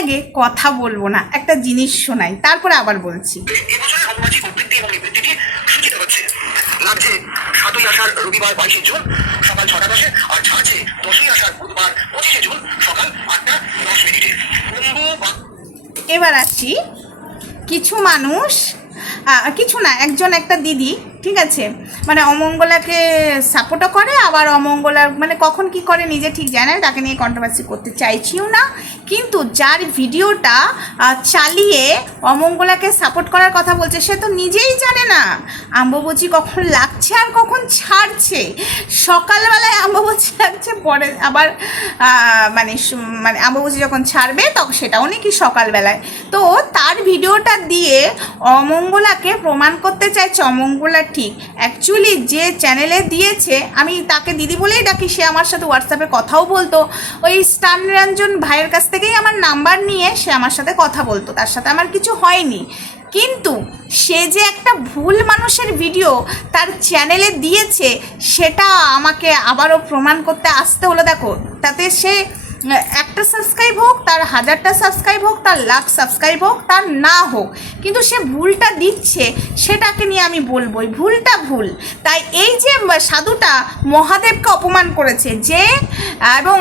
আগে কথা বলব না একটা জিনিস শোনাই তারপরে আবার বলছি। এবছরের অম্বুবাচী প্রবৃত্তি এবং নিবৃত্তিটি সূচিত হচ্ছে। লাগছে সাতই আষাঢ় রবিবার বাইশে জুন সকাল ছটা দশে আর ছাড়ছে দশই আষাঢ় বুধবার পঁচিশে জুন সকাল আটটা দশ মিনিটে। এবার আসি কিছু মানুষ কিছু না একজন একটা দিদি ঠিক আছে? মানে অমঙ্গলাকে সাপোর্টও করে আবার অমঙ্গলার মানে কখন কি করে নিজে ঠিক জানে না, তাকে নিয়ে কন্ট্রোভার্সি করতে চাইছিও না। কিন্তু যার ভিডিওটা চালিয়ে অমঙ্গলাকে সাপোর্ট করার কথা বলছে, সে তো নিজেই জানে না। আম্ববচি কখন লাগছে আর কখন ছাড়ছে। সকালবেলায় আম্ববচি লাগছে, পরে আবার মানে মানে আম্ববচি যখন ছাড়বে তখন সেটাও নাকি সকালবেলায়। তো তার ভিডিওটা দিয়ে অমঙ্গলাকে প্রমাণ করতে চাইছে, অমঙ্গলা ঠিক। অ্যাকচুয়ালি যে চ্যানেলে দিয়েছে, আমি তাকে দিদি বলেই ডাকি, সে আমার সাথে হোয়াটসঅ্যাপে কথাও বলতো। ওই স্টান নিরঞ্জন ভাইয়ের কাছ থেকেই আমার নাম্বার নিয়ে সে আমার সাথে কথা বলতো, তার সাথে আমার কিছু হয়নি। কিন্তু সে যে একটা ভুল মানুষের ভিডিও তার চ্যানেলে দিয়েছে, সেটা আমাকে আবারও প্রমাণ করতে আসতে হলো। দেখো, তাতে সে একটা সাবস্ক্রাইব হোক, তার হাজারটা সাবস্ক্রাইব হোক, তার লাখ সাবস্ক্রাইব হোক, তার না হোক, কিন্তু সে ভুলটা দিচ্ছে, সেটাকে নিয়ে আমি বলবই। ভুলটা ভুল। তাই এই যে সাধুটা মহাদেবকে অপমান করেছে, যে, এবং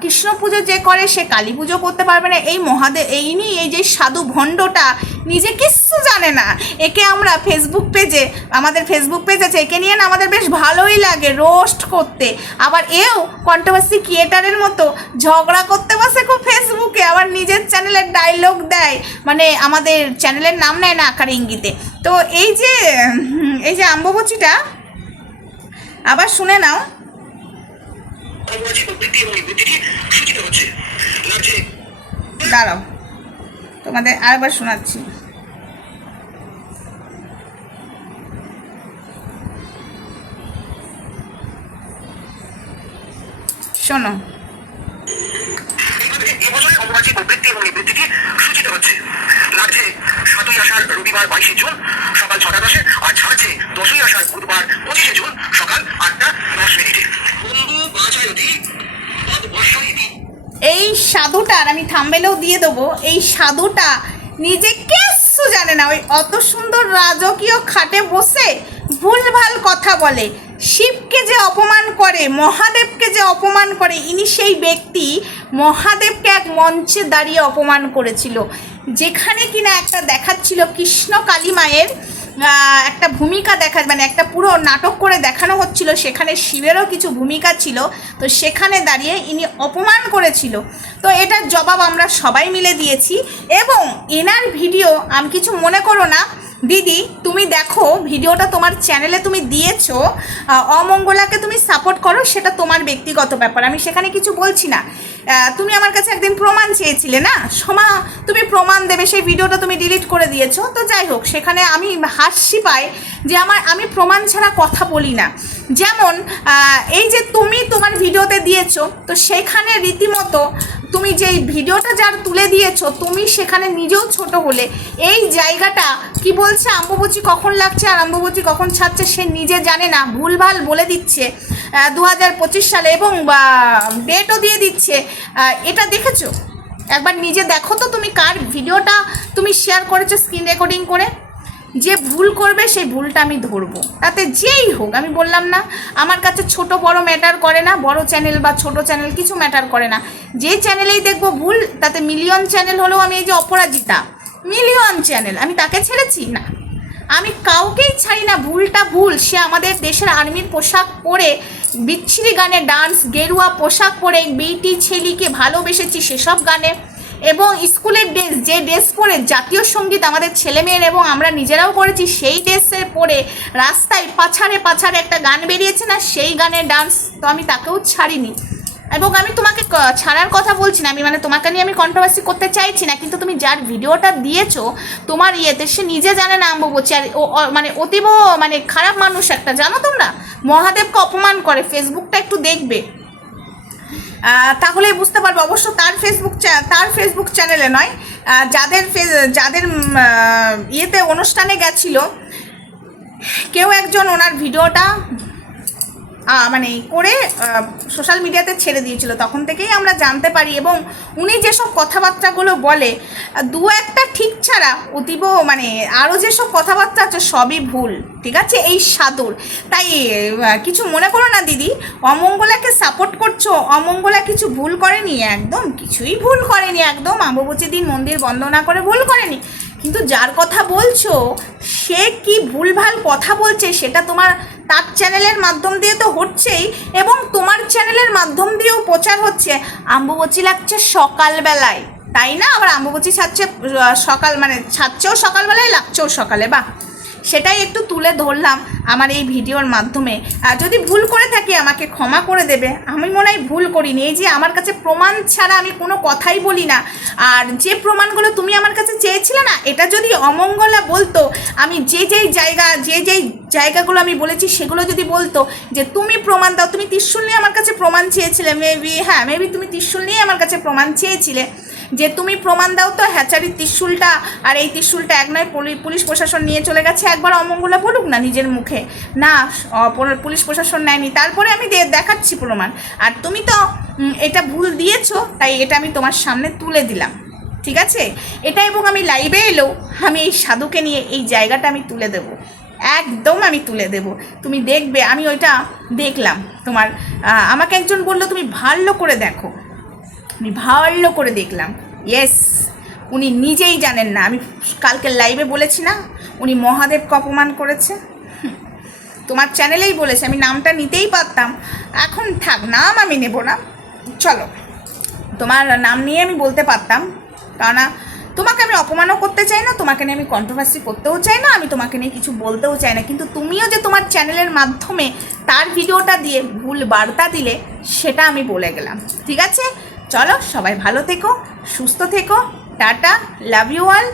কৃষ্ণ পুজো যে করে, সে কালী পুজো করতে পারবে না। এই মহাদেব এই নিয়ে এই যে সাধু ভণ্ডটা, নিজে কিচ্ছু জানে না। একে আমরা ফেসবুক পেজে আমাদের ফেসবুক পেজ আছে, একে নিয়ে না আমাদের বেশ ভালোই লাগে রোস্ট করতে। আবার এও কন্ট্রোভার্সি ক্রিয়েটারের মতো ঝগড়া করতে বসে খুব ফেসবুকে আবার নিজের চ্যানেলের ডায়লগ দেয়। মানে আমাদের চ্যানেলের নাম নেয় না আকার ইঙ্গিতে। তো এই যে এই যে আম্ববচিটা আবার শুনে নাও। দাঁড়াও তোমাদের আরেকবার শোনাচ্ছি। শোনো। এবং নিবৃত্তিটি সূচিত হচ্ছে। লাগছে সাতই আষাঢ় রবিবার বাইশে জুন সকাল ছটা দশে আর ছাড়ছে দশই আষাঢ় বুধবার পঁচিশে জুন সকাল আটটা দশ মিনিটে। বর্ষয়তি এই সাধুটার আমি থাম্বেলেও দিয়ে দেবো। এই সাধুটা নিজে কিচ্ছু জানে না ওই অত সুন্দর রাজকীয় খাটে বসে ভুলভাল কথা বলে। শিবকে যে অপমান করে, মহাদেবকে যে অপমান করে, ইনি সেই ব্যক্তি মহাদেবকে এক মঞ্চে দাঁড়িয়ে অপমান করেছিল। যেখানে কিনা একটা দেখাচ্ছিল কৃষ্ণ কালী মায়ের একটা ভূমিকা দেখা মানে একটা পুরো নাটক করে দেখানো হচ্ছিল। সেখানে শিবেরও কিছু ভূমিকা ছিল। তো সেখানে দাঁড়িয়ে ইনি অপমান করেছিল। তো এটার জবাব আমরা সবাই মিলে দিয়েছি। এবং এনার ভিডিও, আমি কিছু মনে করো না দিদি, তুমি দেখো, ভিডিওটা তোমার চ্যানেলে তুমি দিয়েছ অমঙ্গলাকে তুমি সাপোর্ট করো, সেটা তোমার ব্যক্তিগত ব্যাপার। আমি সেখানে কিছু বলছি না। তুমি আমার কাছে একদিন প্রমাণ চেয়েছিলে না? সমা, তুমি প্রমাণ দেবে, সেই ভিডিওটা তুমি ডিলিট করে দিয়েছ। তো যাই হোক, সেখানে আমি হাসি পাই যে আমার, আমি প্রমাণ ছাড়া কথা বলি না। যেমন এই যে তুমি তোমার ভিডিওতে দিয়েছ, তো সেখানে রীতিমতো তুমি যেই ভিডিওটা যার তুলে দিয়েছ, তুমি সেখানে নিজেও ছোট হলে, এই জায়গাটা কি বলছে, আম্বুবচি কখন লাগছে আর আম্বুবচি কখন ছাড়ছে সে নিজে জানে না, ভুলভাল বলে দিচ্ছে দু হাজার পঁচিশ সালে এবং ডেটও দিয়ে দিচ্ছে এটা দেখেছ? একবার নিজে দেখো তো তুমি কার ভিডিওটা তুমি শেয়ার করেছ স্ক্রিন রেকর্ডিং করে। যে ভুল করবে সেই ভুলটা আমি ধরবো। তাতে যেই হোক, আমি বললাম না, আমার কাছে ছোট বড় ম্যাটার করে না, বড় চ্যানেল বা ছোট চ্যানেল কিছু ম্যাটার করে না। যে চ্যানেলেই দেখব ভুল, তাতে মিলিয়ন চ্যানেল হলেও আমি এই যে অপরাজিতা মিলিয়ন চ্যানেল আমি তাকে ছেড়েছি? না। আমি কাউকেই ছাড়ি না, ভুলটা ভুল। সে আমাদের দেশের আর্মির পোশাক পরে, বিচ্ছিরি গানে ডান্স গেরুয়া পোশাক পরে বেটি ছেলিকে ভালোবেসেছি সেসব গানে। এবং স্কুলের ড্রেস যে ড্রেস পরে জাতীয় সংগীত আমাদের ছেলেমেয়ের এবং আমরা নিজেরাও করেছি, সেই ড্রেসে পরে রাস্তায় পাছাড়ে পাছাড়ে একটা গান বেরিয়েছে না, সেই গানের ডান্স তো আমি তাকেও ছাড়িনি। এবং আমি তোমাকে ছাড়ার কথা বলছি না, আমি মানে তোমাকে নিয়ে আমি কন্ট্রোভার্সি করতে চাইছি না, কিন্তু তুমি যার ভিডিওটা দিয়েছ, তোমার ইয়েতে সে নিজে জানে না আম্বু বলছি, আর ও মানে অতীব মানে খারাপ মানুষ একটা, জানো তোমরা? মহাদেবকে অপমান করে ফেসবুকটা একটু দেখবে। আহ, তাহলে বুঝতে পারবে। অবশ্য তার ফেসবুক তার ফেসবুক চ্যানেলে নয় যাদের যাদের ইয়েতে অনুষ্ঠানে গেছিল কেউ একজন ওনার ভিডিওটা মানে করে সোশ্যাল মিডিয়াতে ছেড়ে দিয়েছিল। তখন থেকেই আমরা জানতে পারি এবং উনি যেসব কথাবার্তাগুলো বলে, দু একটা ঠিক ছাড়া অতীব মানে আরও যেসব কথাবার্তা আছে সবই ভুল, ঠিক আছে? এই সাধুর তাই কিছু মনে করো না দিদি, অমঙ্গলাকে সাপোর্ট করছ, অমঙ্গলা কিছু ভুল করেনি? একদম, কিছুই ভুল করেনি, একদম। আম্বুবচি দিন মন্দির বন্ধ না করে ভুল করেনি। কিন্তু যার কথা বলছো, সে কি ভুলভাল কথা বলছে, সেটা তোমার তার চ্যানেলের মাধ্যম দিয়ে তো হচ্ছেই এবং তোমার চ্যানেলের মাধ্যম দিয়েও প্রচার হচ্ছে। আম্বুবচি লাগছে সকালবেলায়, তাই না? আবার আম্বুবচি ছাড়ছে সকাল মানে ছাড়ছেও সকালবেলায়, লাগছেও সকালে, বাহ! সেটাই একটু তুলে ধরলাম আমার এই ভিডিওর মাধ্যমে। আর যদি ভুল করে থাকি, আমাকে ক্ষমা করে দেবে। আমি মনে হয় ভুল করিনি। এই যে আমার কাছে প্রমাণ ছাড়া আমি কোনো কথাই বলি না। আর যে প্রমাণগুলো তুমি আমার কাছে চেয়েছিলে না, এটা যদি অমঙ্গলা বলতো, আমি যে যেই জায়গা, যে যেই জায়গাগুলো আমি বলেছি, সেগুলো যদি বলতো যে তুমি প্রমাণ দাও, তুমি ত্রিশুল নিয়ে আমার কাছে প্রমাণ চেয়েছিলে মেবি হ্যাঁ মেবি তুমি ত্রিশুল নিয়ে আমার কাছে প্রমাণ চেয়েছিলে। যে তুমি প্রমাণ দাও তো হ্যাচারির ত্রিশুলটা, আর এই ত্রিশুলটা এক নয়, পুলি- পুলিশ প্রশাসন নিয়ে চলে গেছে, একবার অমঙ্গলা বলুক না নিজের মুখে। না পুলিশ প্রশাসন নেয়নি। তারপরে আমি দেখাচ্ছি প্রমাণ। আর তুমি তো এটা ভুল দিয়েছ, তাই এটা আমি তোমার সামনে তুলে দিলাম। ঠিক আছে? এটা এবং আমি লাইভে এলেও আমি এই সাধুকে নিয়ে এই জায়গাটা আমি তুলে দেব। একদম আমি তুলে দেব। তুমি দেখবে, আমি ওইটা দেখলাম। তোমার আমাকে একজন বলল, তুমি ভালো করে দেখো। আমি ভালো করে দেখলাম। ইয়েস উনি নিজেই জানেন না। আমি কালকে লাইভে বলেছি না, উনি মহাদেবকে অপমান করেছে। তোমার চ্যানেলেই বলেছে, আমি নামটা নিতেই পারতাম। এখন থাক, নাম আমি নেব না। চলো, তোমার নাম নিয়ে আমি বলতে পারতাম। কেননা, তোমাকে আমি অপমানও করতে চাই না, তোমাকে নিয়ে আমি কন্ট্রোভার্সি করতেও চাই না, আমি তোমাকে নিয়ে কিছু বলতেও চাই না। কিন্তু তুমিও যে তোমার চ্যানেলের মাধ্যমে তার ভিডিওটা দিয়ে ভুল বার্তা দিলে, সেটা আমি বলে গেলাম। ঠিক আছে? চলো সবাই ভালো থেকো সুস্থ থেকো টাটা লাভ ইউ অল